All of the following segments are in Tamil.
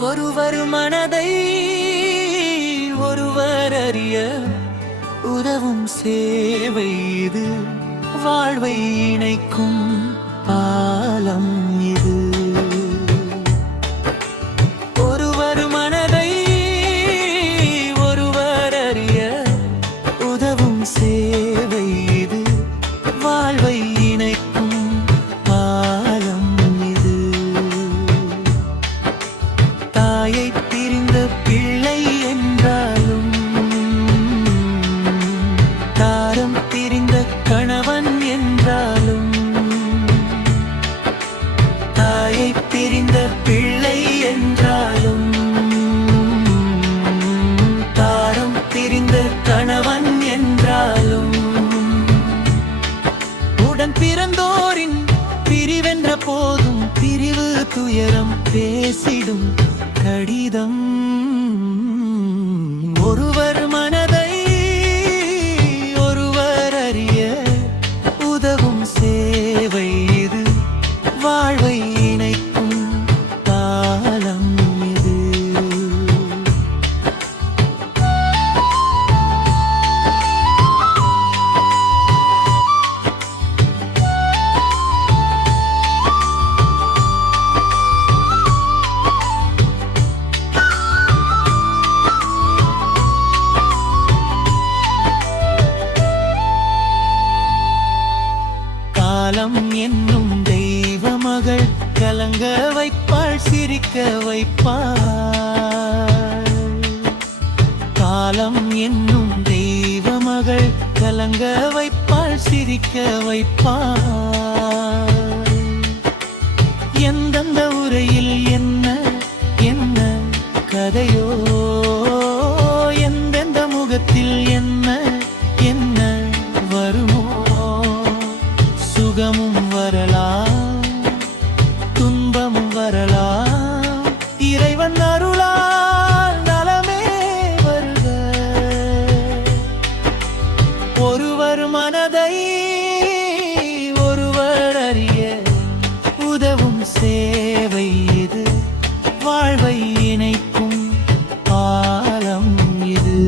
ஒருவர் மனதை ஒருவர் அறிய உதவும் சேவை இது. வாழ்வை இணைக்கும் பாலம் இது. ஒருவர் மனதை ஒருவர் அறிய உதவும் சேவை இது. வாழ்வை இணைக்கும் பாலம் இது. தாயை பிரிந்த பிள்ளை என்றாலும், தாரம் பிரிந்த கணவன் என்றாலும், தாயை பிரிந்த பிள்ளை என்றாலும், தாரம் பிரிந்த கணவன் என்றாலும், உடன் பிறந்தோரின் பிரிவென்ற போதும் பிரிவு துயரம் பேசிடும் கடிதம். ஒருவர் மனதை ஒருவர் அறிய உதவும் சேவை இது. வாழ்வை இணைக்கும் பாலம் இது. காலம் என்னும் தெய்வ மகள் கலங்க வைப்பாள், சிரிக்க வைப்பாள். காலம் என்னும் தெய்வ மகள் கலங்க வைப்பாள், சிரிக்க வைப்பாள். எந்தெந்த உரையில் என்ன என்ன கதையோ, எந்தெந்த முகத்தில் என்ன என்ன வருமோ. சுகமும் வரலாம், துன்பமும் வரலாம், இறைவன் அருளால் நலமே வருக. ஒருவர் மனதை ஒருவர் அறிய உதவும் சேவை இது. வாழ்வை இணைக்கும் பாலம் இது.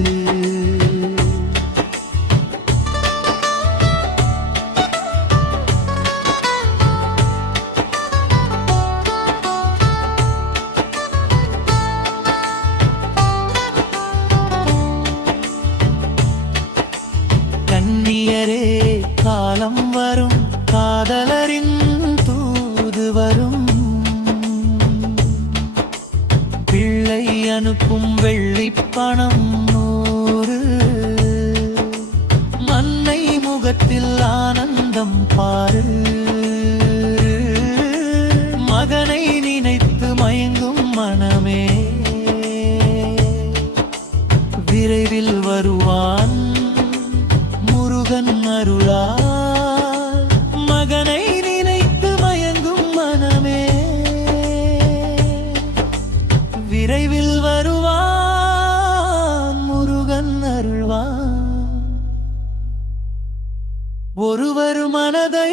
கண்ணியரே காலம் வரும், காதலரின் தூது வரும். பிள்ளை அனுப்பும் வெள்ளிப் பணம் 100. மன்னை முகத்தில் ஆனந்தம் பாரு. மகனை நினைத்து மயங்கும் மனமே, விரைவில் வருவான் முருகன் அருளால். மகனை நினைத்து மயங்கும் மனமே, விரைவில் வருவான் முருகன் அருள்வான். ஒருவர் மனதை